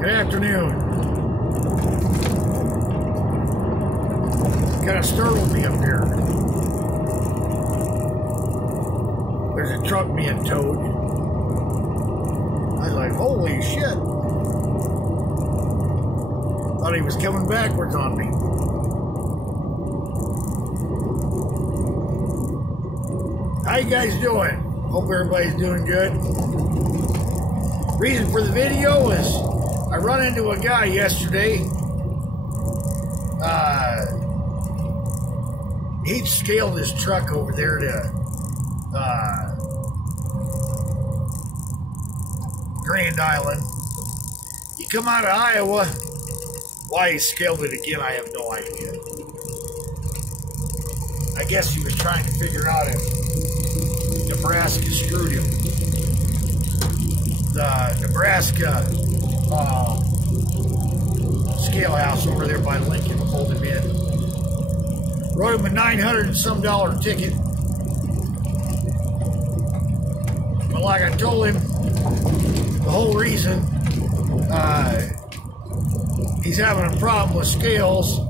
Good afternoon. Kind of startled me up here. There's a truck being towed. I was like, holy shit. Thought he was coming backwards on me. How you guys doing? Hope everybody's doing good. Reason for the video is I run into a guy yesterday. He'd scaled his truck over there to Grand Island. He come out of Iowa. Why he scaled it again, I have no idea. I guess he was trying to figure out if Nebraska screwed him. The Nebraska scale house over there by Lincoln pulled him in. Wrote him a $900 and some ticket. But like I told him, the whole reason he's having a problem with scales,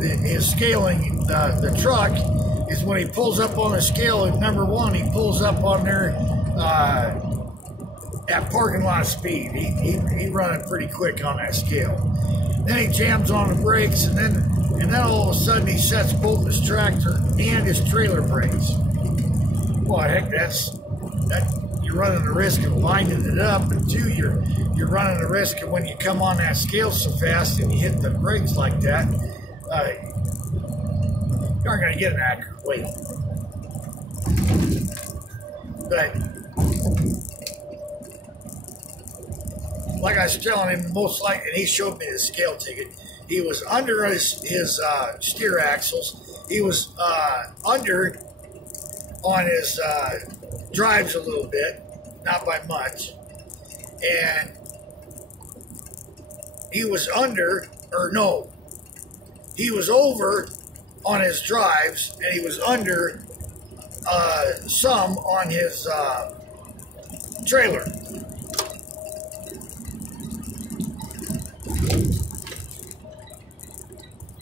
is scaling the truck, is when he pulls up on the scale. Number one, he pulls up on there at parking lot speed. He running pretty quick on that scale. Then he jams on the brakes, and then all of a sudden he sets both his tractor and his trailer brakes. Well, heck, you're running the risk of winding it up, and two, you're running the risk of when you come on that scale so fast and you hit the brakes like that, you aren't going to get an accurate weight. But like I was telling him, most likely, and he showed me the scale ticket, he was under his steer axles. He was under on his drives a little bit, not by much. And he was he was over on his drives, and he was under some on his trailer.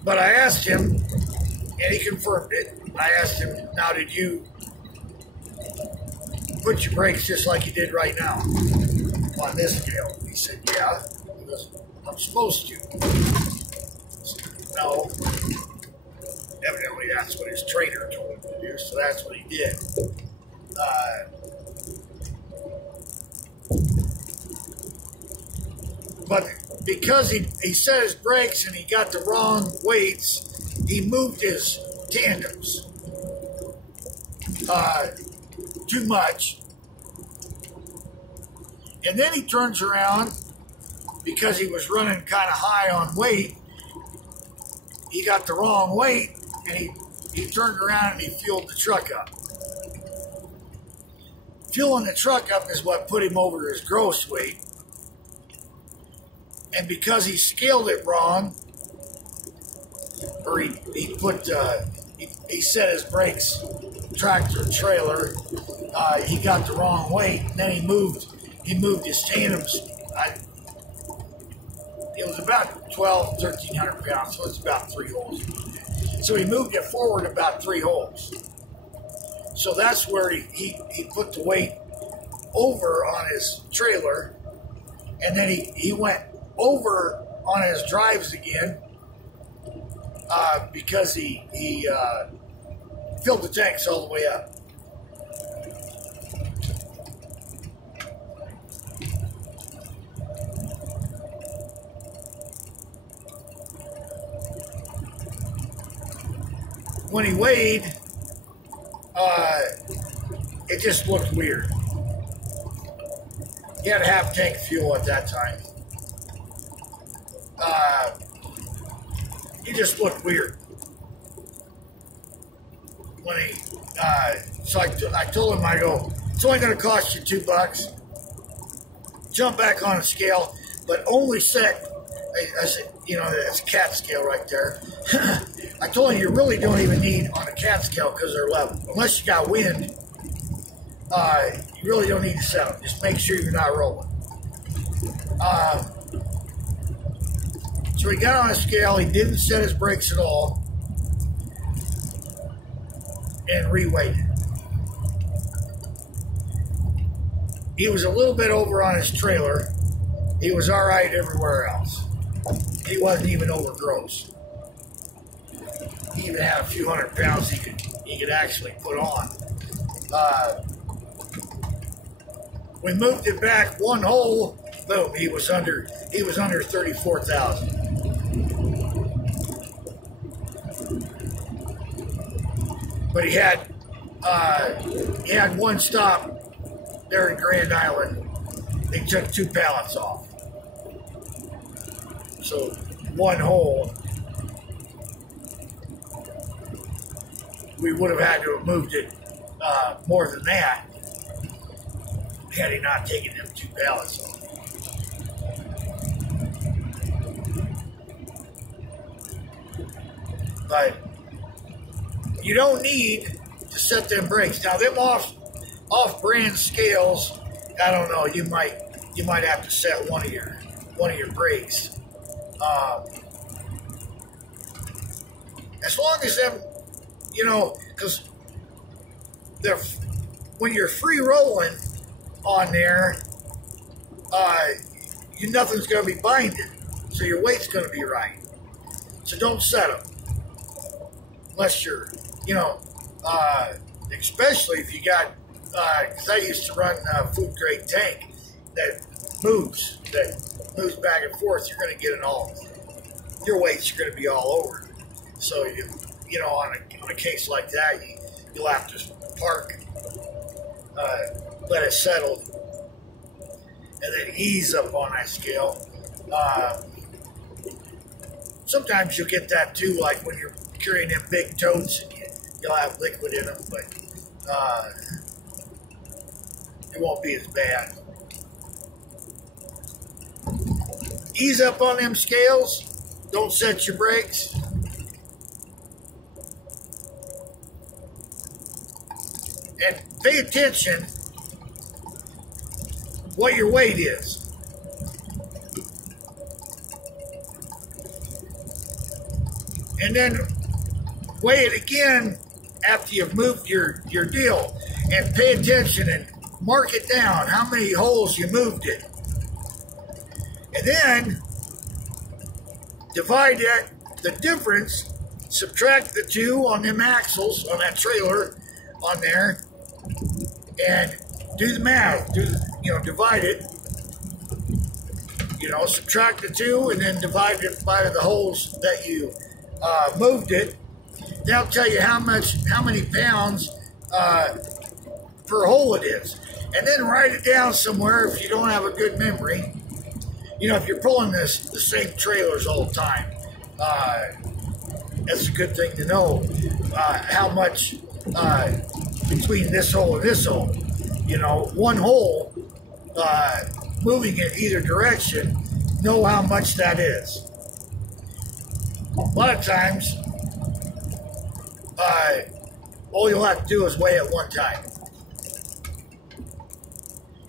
But I asked him, and he confirmed it. I asked him, now did you put your brakes just like you did right now on this scale? He said, yeah. He goes, I'm supposed to. No. Evidently that's what his trainer told him to do, so that's what he did. But because he set his brakes and he got the wrong weights, he moved his tandems too much. And then he turns around, because he was running kind of high on weight, he got the wrong weight, and he turned around and he fueled the truck up. Fueling the truck up is what put him over his gross weight. And because he scaled it wrong, or he set his brakes, tractor, trailer, he got the wrong weight, and then he moved his tandems. It was about 1,300 pounds, so it's about 3 holes. So he moved it forward about 3 holes. So that's where he put the weight over on his trailer, and then he went over on his drives again because he filled the tanks all the way up. When he weighed, it just looked weird. He had a half tank of fuel at that time. He just looked weird. When so I told him, I go, it's only going to cost you $2. Jump back on a scale, but only set, I said, that's a cat scale right there. I told him you really don't even need on a cat scale because they're level. Unless you got wind, you really don't need to set them. Just make sure you're not rolling. So he got on a scale, he didn't set his brakes at all, and reweighted. He was a little bit over on his trailer. He was all right everywhere else. He wasn't even over gross. He even had a few hundred pounds he could actually put on. We moved it back one hole. Boom! He was under 34,000. But he had one stop there in Grand Island. They took 2 pallets off. So one hole, we would have had to have moved it more than that had he not taken them 2 pallets off. But you don't need to set them brakes. Now them off-brand scales, I don't know. You might have to set one of your brakes. As long as them, because when you're free rolling on there, nothing's going to be binded, so your weight's going to be right. So don't set them unless you're, especially if you got. Because I used to run a food grade tank that moves back and forth. You're going to get your weights are going to be all over. So on a case like that, you'll have to park, let it settle, and then ease up on that scale. Sometimes you'll get that too, like when you're carrying them big totes and you'll have liquid in them, but it won't be as bad. Ease up on them scales. Don't set your brakes. And pay attention what your weight is. And then weigh it again after you've moved your deal. And pay attention and mark it down, how many holes you moved it. And then divide the difference, subtract the 2 on them axles, on that trailer on there, and do the math. Divide it. Subtract the 2 and then divide it by the holes that you moved it. That'll tell you how many pounds per hole it is. And then write it down somewhere if you don't have a good memory. If you're pulling the same trailers all the time, that's a good thing to know. How much between this hole and this hole. One hole, moving in either direction, know how much that is. A lot of times, all you'll have to do is weigh it one time.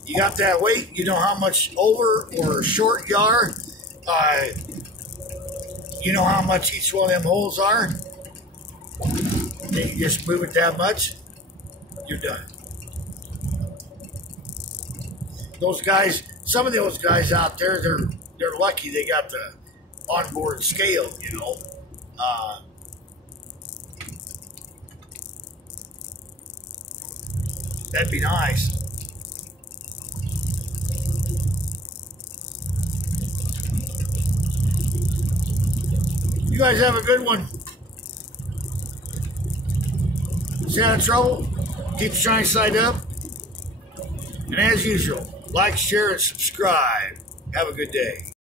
You got that weight, you know how much over or short you are, you know how much each one of them holes are, then you just move it that much, you're done. Those guys, some of those guys out there, they're lucky they got the onboard scale, that'd be nice. You guys have a good one. Stay out of trouble. Keep the shiny side up. And as usual, like, share, and subscribe. Have a good day.